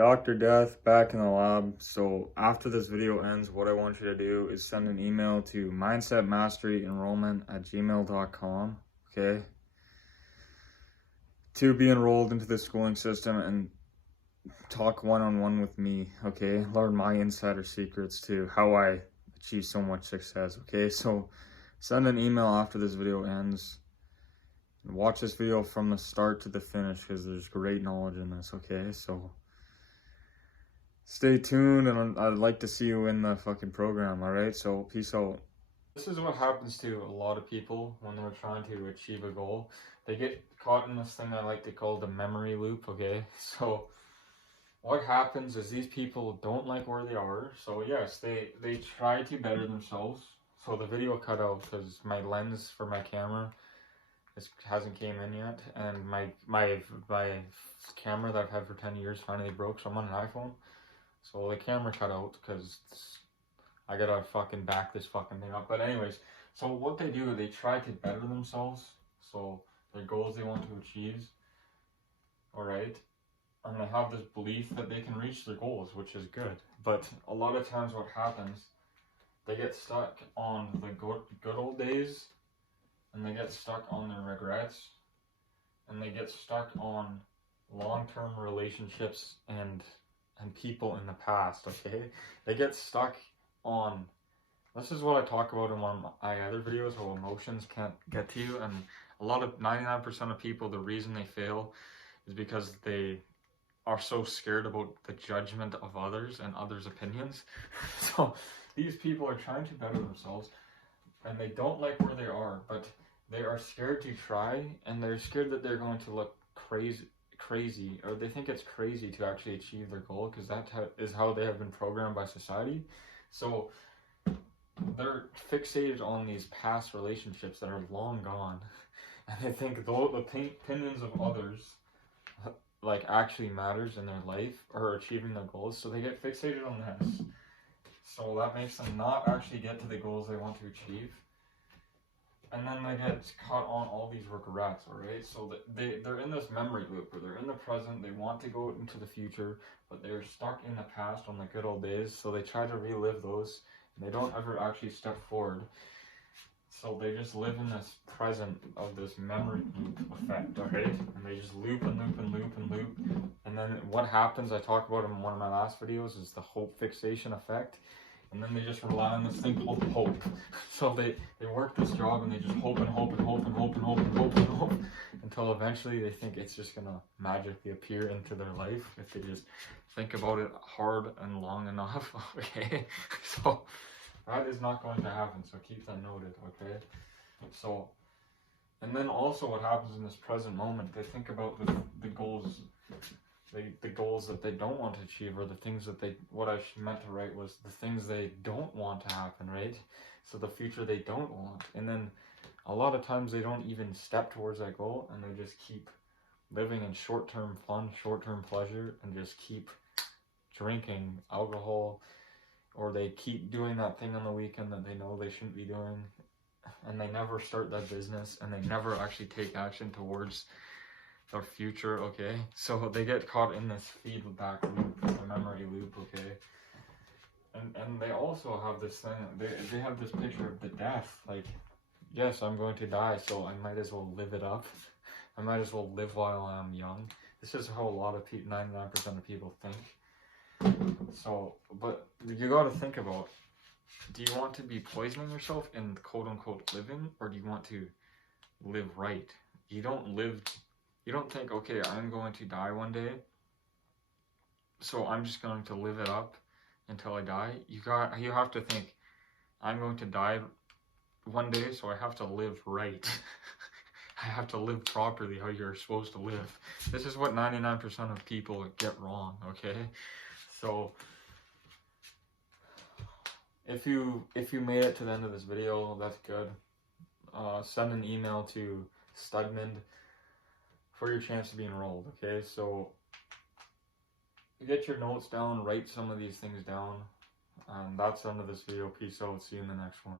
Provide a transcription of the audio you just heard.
Dr. Death back in the lab. So after this video ends, what I want you to do is send an email to mindsetmasteryenrollment@gmail.com, okay? To be enrolled into the schooling system and talk one-on-one with me, okay? Learn my insider secrets to how I achieve so much success, okay? So send an email after this video ends. Watch this video from the start to the finish because there's great knowledge in this, okay? So stay tuned, and I'd like to see you in the fucking program, alright? So peace out. This is what happens to a lot of people when they're trying to achieve a goal. They get caught in this thing I like to call the memory loop, okay? So what happens is these people don't like where they are. So yes, they try to better themselves. So the video cut out because my lens for my camera hasn't came in yet, and my camera that I've had for 10 years finally broke, so I'm on an iPhone. So the camera cut out because I gotta fucking back this fucking thing up. But anyways, so what they do, they try to better themselves. So their goals they want to achieve, alright? And they have this belief that they can reach their goals, which is good. But a lot of times what happens, they get stuck on the good old days, and they get stuck on their regrets, and they get stuck on long-term relationships and people in the past, okay? They get stuck on, this is what I talk about in one of my other videos, how emotions can't get to you, and a lot of 99% of people, the reason they fail is because they are so scared about the judgment of others and others' opinions. So these people are trying to better themselves, and they don't like where they are, but they are scared to try, and they're scared that they're going to look crazy, or they think it's crazy to actually achieve their goal, because that is how they have been programmed by society. So they're fixated on these past relationships that are long gone, and they think the opinions of others like actually matters in their life or achieving their goals. So they get fixated on this, so that makes them not actually get to the goals they want to achieve. And then they get caught on all these regrets, alright? So they're in this memory loop where they're in the present, they want to go into the future, but they're stuck in the past on the good old days, so they try to relive those, and they don't ever actually step forward. So they just live in this present of this memory loop effect, alright? And they just loop and loop and loop and loop. And then what happens, I talked about in one of my last videos, is the hope fixation effect. And then they just rely on this thing called hope. So they work this job and they just hope and hope and hope and hope and hope and hope and hope until eventually they think it's just gonna magically appear into their life if they just think about it hard and long enough, okay? So that is not going to happen, so keep that noted, okay? So, and then also what happens in this present moment, they think about the goals, the goals that they don't want to achieve, or the things that what I meant to write was the things they don't want to happen, right? So the future they don't want. And then a lot of times they don't even step towards that goal, and they just keep living in short-term fun, short-term pleasure, and just keep drinking alcohol, or they keep doing that thing on the weekend that they know they shouldn't be doing, and they never start that business, and they never actually take action towards their future, okay? So they get caught in this feedback loop, the memory loop, okay? And they also have this thing, they have this picture of the death, like, yes, I'm going to die, so I might as well live it up. I might as well live while I'm young. This is how a lot of 99% of people think. So, but you got to think about, do you want to be poisoning yourself in quote-unquote living, or do you want to live right? You don't think, okay, I'm going to die one day, so I'm just going to live it up until I die. You have to think, I'm going to die one day, so I have to live right. I have to live properly how you're supposed to live. This is what 99% of people get wrong, okay? So if you made it to the end of this video, that's good. Send an email to Studmond for your chance to be enrolled, okay? So get your notes down, write some of these things down, and that's the end of this video. Peace out, see you in the next one.